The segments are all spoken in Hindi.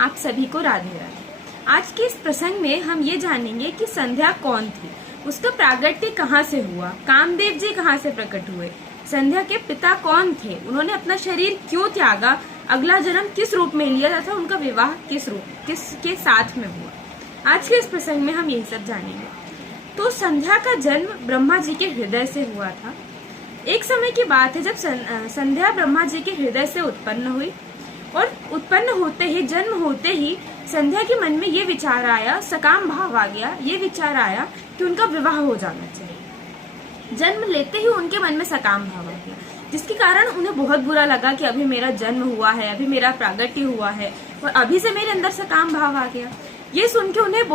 आप सभी को राधे राधे। आज के इस प्रसंग में हम ये जानेंगे कि संध्या कौन थी, उसका प्रागट्य कहाँ से हुआ, कामदेव जी कहाँ से प्रकट हुए, संध्या के पिता कौन थे, उन्होंने अपना शरीर क्यों त्यागा, अगला जन्म किस रूप में लिया तथा उनका विवाह किसके साथ में हुआ। आज के इस प्रसंग में हम यही सब जानेंगे। तो संध्या का जन्म ब्रह्मा जी के हृदय से हुआ था। एक समय की बात है जब संध्या ब्रह्मा जी के हृदय से उत्पन्न हुई और उत्पन्न होते ही, जन्म होते ही संध्या के मन में ये विचार आया, सकाम भाव आ गया, ये विचार आया कि उनका विवाह हो जाना चाहिए। जन्म लेते ही उनके मन में सकाम भाव आ गया, जिसके कारण उन्हें बहुत बुरा लगा कि अभी मेरा जन्म हुआ है, अभी मेरा प्रागट्य हुआ है और अभी से मेरे अंदर सकाम भाव आ गया। ये सोच के उन्हें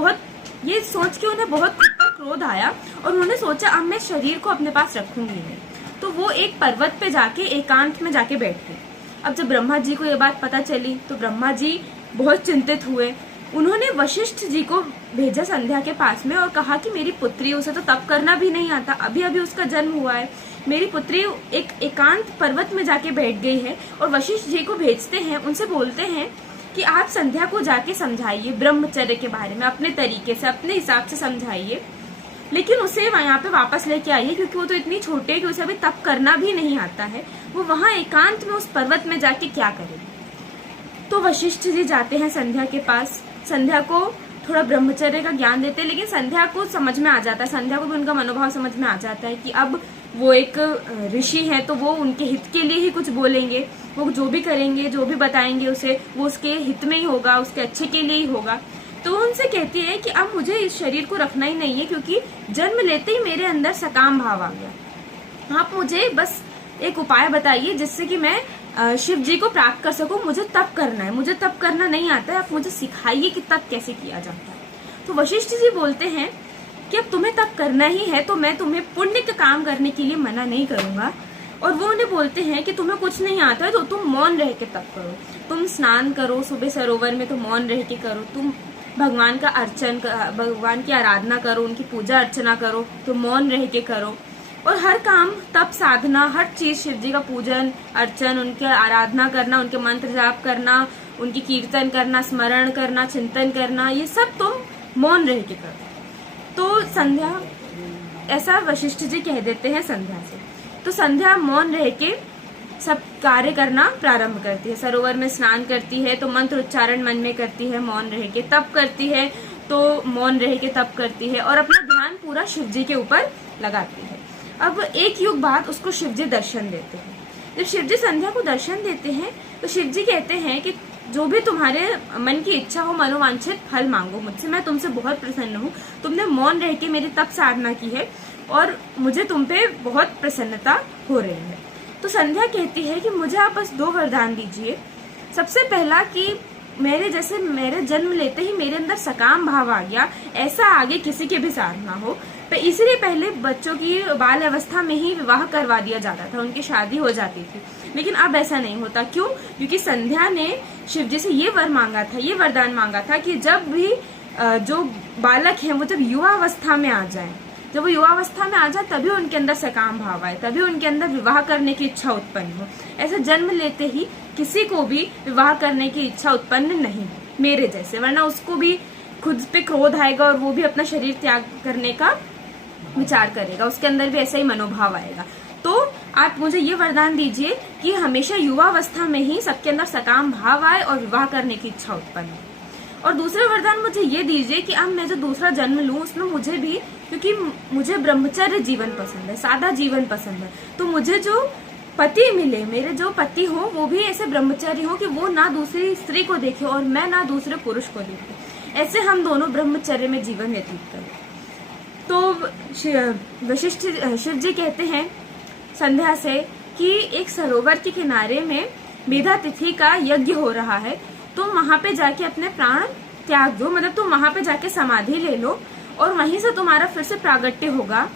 बहुत खुद पर क्रोध आया और उन्होंने सोचा अब मैं शरीर को अपने पास रखूंगी नहीं। तो वो एक पर्वत पे जाके एकांत में जाके बैठ गए। अब जब ब्रह्मा जी को ये बात पता चली तो ब्रह्मा जी बहुत चिंतित हुए। उन्होंने वशिष्ठ जी को भेजा संध्या के पास में और कहा कि मेरी पुत्री, उसे तो तप करना भी नहीं आता, अभी अभी उसका जन्म हुआ है, मेरी पुत्री एक एकांत पर्वत में जाके बैठ गई है। और वशिष्ठ जी को भेजते हैं, उनसे बोलते हैं कि आप संध्या को जाके समझाइए ब्रह्मचर्य के बारे में, अपने तरीके से, अपने हिसाब से समझाइए, लेकिन उसे यहाँ पे वापस लेके आइए क्योंकि वो तो इतनी छोटी है कि उसे अभी तप करना भी नहीं आता है। वो वहाँ एकांत में उस पर्वत में जाके क्या करेगी। तो वशिष्ठ जी जाते हैं संध्या के पास, संध्या को थोड़ा ब्रह्मचर्य का ज्ञान देते हैं, लेकिन संध्या को समझ में आ जाता है, संध्या को भी उनका मनोभाव समझ में आ जाता है कि अब वो एक ऋषि है तो वो उनके हित के लिए ही कुछ बोलेंगे, वो जो भी करेंगे, जो भी बताएंगे उसे, वो उसके हित में ही होगा, उसके अच्छे के लिए ही होगा। तो उनसे कहती है कि अब मुझे इस शरीर को रखना ही नहीं है क्योंकि जन्म लेते ही मेरे अंदर सकाम भाव आ गया। आप मुझे बस एक उपाय बताइए जिससे कि मैं शिव जी को प्राप्त कर सकूं। मुझे तप करना है, मुझे तप करना नहीं आता है, आप मुझे सिखाइए कि तप कैसे किया जाता है। तो वशिष्ठ जी बोलते हैं कि अब तुम्हें तप करना ही है तो मैं तुम्हें पुण्य का काम करने के लिए मना नहीं करूंगा। और वो उन्हें बोलते हैं कि तुम्हें कुछ नहीं आता है तो तुम मौन रह के तप करो, तुम स्नान करो सुबह सरोवर में, तो मौन रह के करो, तुम भगवान का अर्चन, भगवान की आराधना करो, उनकी पूजा अर्चना करो, तो मौन रह के करो। और हर काम, तप साधना, हर चीज, शिव जी का पूजन अर्चन, उनके आराधना करना, उनके मंत्र जाप करना, उनकी कीर्तन करना, स्मरण करना, चिंतन करना, ये सब तुम मौन रह के करो। तो संध्या, ऐसा वशिष्ठ जी कह देते हैं संध्या से। तो संध्या मौन रह के सब कार्य करना प्रारंभ करती है, सरोवर में स्नान करती है तो मंत्र उच्चारण मन में करती है, मौन रह के तप करती है तो मौन रह के तप करती है और अपना ध्यान पूरा शिव जी के ऊपर लगाती है। अब एक युग बाद उसको शिव जी दर्शन देते हैं। जब शिव जी संध्या को दर्शन देते हैं तो शिव जी कहते हैं कि जो भी तुम्हारे मन की इच्छा हो, मनोवांछित फल मांगो मुझसे, मैं तुमसे बहुत प्रसन्न हूँ, तुमने मौन रह के मेरी तप साधना की है और मुझे तुम पे बहुत प्रसन्नता हो रही है। तो संध्या कहती है कि मुझे आप बस 2 वरदान दीजिए। सबसे पहला कि मेरे जन्म लेते ही मेरे अंदर सकाम भाव आ गया, ऐसा आगे किसी के भी साथ ना हो। तो इसलिए पहले बच्चों की बाल अवस्था में ही विवाह करवा दिया जाता था, उनकी शादी हो जाती थी, लेकिन अब ऐसा नहीं होता। क्यों? क्योंकि संध्या ने शिव जी से ये वर मांगा था, ये वरदान मांगा था कि जब भी जो बालक है वो जब युवा अवस्था में आ जाए, जब वो युवावस्था में आ जाए तभी उनके अंदर सकाम भाव आए, तभी उनके अंदर विवाह करने की इच्छा उत्पन्न हो। ऐसा जन्म लेते ही किसी को भी विवाह करने की इच्छा उत्पन्न नहीं हो मेरे जैसे, वरना उसको भी खुद पे क्रोध आएगा और वो भी अपना शरीर त्याग करने का विचार करेगा, उसके अंदर भी ऐसा ही मनोभाव आएगा। तो आप मुझे ये वरदान दीजिए कि हमेशा युवावस्था में ही सबके अंदर सकाम भाव आए और विवाह करने की इच्छा उत्पन्न हो। और दूसरा वरदान मुझे ये दीजिए कि अब मैं जो दूसरा जन्म लूं उसमें मुझे भी, क्योंकि मुझे ब्रह्मचर्य जीवन पसंद है, सादा जीवन पसंद है, तो मुझे जो पति मिले, मेरे जो पति हो वो भी ऐसे ब्रह्मचर्य हो कि वो ना दूसरी स्त्री को देखे और मैं ना दूसरे पुरुष को देखे, ऐसे हम दोनों ब्रह्मचर्य में जीवन व्यतीत करें। तो वशिष्ठ शिव जी कहते हैं संध्या से कि एक सरोवर के किनारे में मेधा तिथि का यज्ञ हो रहा है, तुम वहां पे जाके अपने प्राण त्याग दो, मतलब तुम वहां पे जाके समाधि ले लो और वहीं से तुम्हारा फिर से प्रागट्य होगा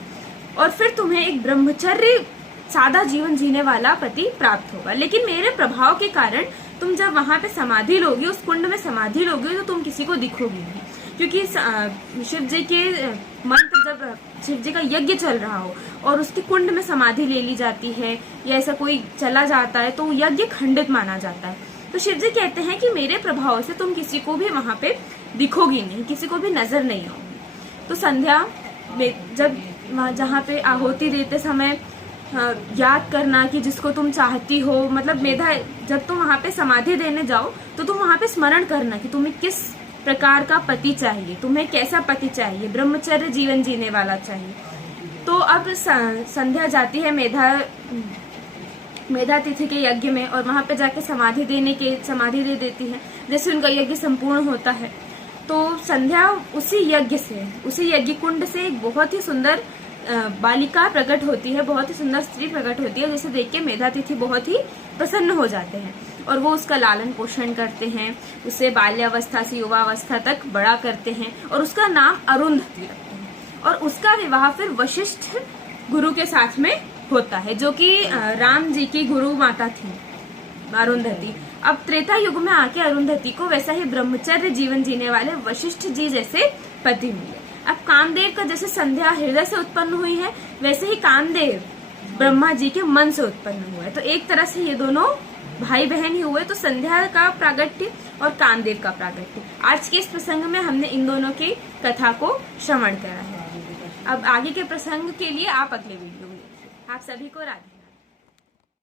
और फिर तुम्हें एक ब्रह्मचर्य सादा जीवन जीने वाला पति प्राप्त होगा। लेकिन मेरे प्रभाव के कारण तुम जब वहां पे समाधि लोगे, उस कुंड में समाधि लोगे, तो तुम किसी को दिखोगे नहीं, क्योंकि शिव जी के मंत्र, जब शिव जी का यज्ञ चल रहा हो और उसके कुंड में समाधि ले ली जाती है या ऐसा कोई चला जाता है तो यज्ञ खंडित माना जाता है। तो शिव जी कहते हैं कि मेरे प्रभाव से तुम किसी को भी वहां पे दिखोगी नहीं, किसी को भी नजर नहीं आओगी। तो संध्या में जब जहाँ पे आहुति देते समय याद करना कि जिसको तुम चाहती हो, मतलब मेधा जब तुम वहां पे समाधि देने जाओ तो तुम वहां पे स्मरण करना कि तुम्हें किस प्रकार का पति चाहिए, तुम्हें कैसा पति चाहिए, ब्रह्मचर्य जीवन जीने वाला चाहिए। तो अब संध्या जाती है मेधा तिथि के यज्ञ में और वहां पे जाके समाधि दे देती है। जैसे उनका यज्ञ संपूर्ण होता है तो संध्या उसी यज्ञ कुंड से एक बहुत ही सुंदर बालिका प्रकट होती है, बहुत ही सुंदर स्त्री प्रकट होती है, जिसे देख के मेधातिथि बहुत ही प्रसन्न हो जाते हैं और वो उसका लालन पोषण करते हैं, उसे बाल्यावस्था से युवावस्था तक बड़ा करते हैं और उसका नाम अरुंधति रखते हैं। और उसका विवाह फिर वशिष्ठ गुरु के साथ में होता है, जो कि राम जी की गुरु माता थी अरुंधति। अब त्रेता युग में आके अरुंधति को वैसा ही ब्रह्मचर्य जीवन जीने वाले वशिष्ठ जी जैसे पति मिले। अब कामदेव का जैसे संध्या हृदय से उत्पन्न हुई है, वैसे ही कामदेव ब्रह्मा जी के मन से उत्पन्न हुआ है। तो एक तरह से ये दोनों भाई बहन ही हुए। तो संध्या का प्रागट्य और कामदेव का प्रागट्य, आज के इस प्रसंग में हमने इन दोनों की कथा को श्रवण करा है। अब आगे के प्रसंग के लिए आप अगले वीडियो में देखिए। आप सभी को राधे।